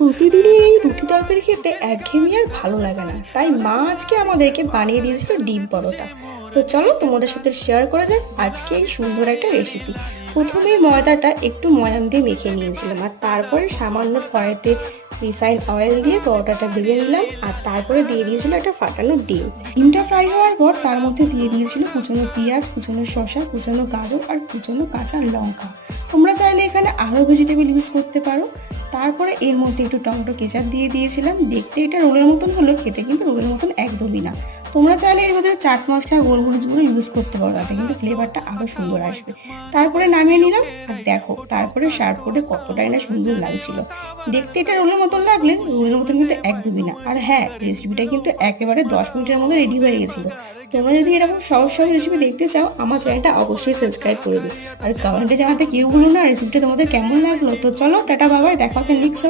প্রতিদিনই এই রুটি তরকারি খেতে একঘেয়েমি আর ভালো লাগে না, তাই মা আজকে আমাদেরকে বানিয়ে দিয়েছিল ডিম পরোটা। তো চলো তোমাদের সাথে শেয়ার করা যাক আজকে এই সুন্দর একটা রেসিপি। প্রথমেই ময়দাটা একটু ময়ান দিয়ে মেখে নিয়েছিলাম, আর তারপরে সামান্য কড়াইতে রিফাইন অয়েল দিয়ে পরোটাটা ভেজে নিলাম, আর তারপরে দিয়ে দিয়েছিল একটা ফাটানো ডিম। ডিমটা ফ্রাই হওয়ার পর তার মধ্যে দিয়ে দিয়েছিল কুচনো পেঁয়াজ, কুচনো শসা, কুচনো গাজর আর কুচনো কাঁচা লঙ্কা। তোমরা চাইলে এখানে আরও ভেজিটেবল ইউজ করতে পারো। তারপরে এর মধ্যে একটু টমেটো কেচাপ দিয়ে দিয়েছিলাম। দেখতে এটা রোলের মতন হলো, খেতে কিন্তু রোলের মতন একদমই না। তোমরা চাইলে এর মধ্যে চাট মশলা, গোলমরিচ গুঁড়ো ইউজ করতে পারো, তাতে কিন্তু ফ্লেভারটা আরো সুন্দর আসবে। তারপরে নামিয়ে নিলাম, আর দেখো তারপরে সার্ভ করে কতটাই না সুন্দর লাগছিল। দেখতে এটা রোলের মতন লাগলে রোলের মতন কিন্তু একদমই না। আর হ্যাঁ, রেসিপিটা কিন্তু একেবারে 10 মিনিটের মধ্যে রেডি হয়ে গেছিল। তোমরা যদি এরকম সহজ সহজ রেসিপি দেখতে চাও, আমার চ্যানেলটা অবশ্যই সাবস্ক্রাইব করে দিও। আর কমেন্টে জানাতে কেউ ভুলো না রেসিপিটা তোমাদের কেমন লাগলো। তো চলো টাটা, বাবাই, দেখা হচ্ছে নেক্সট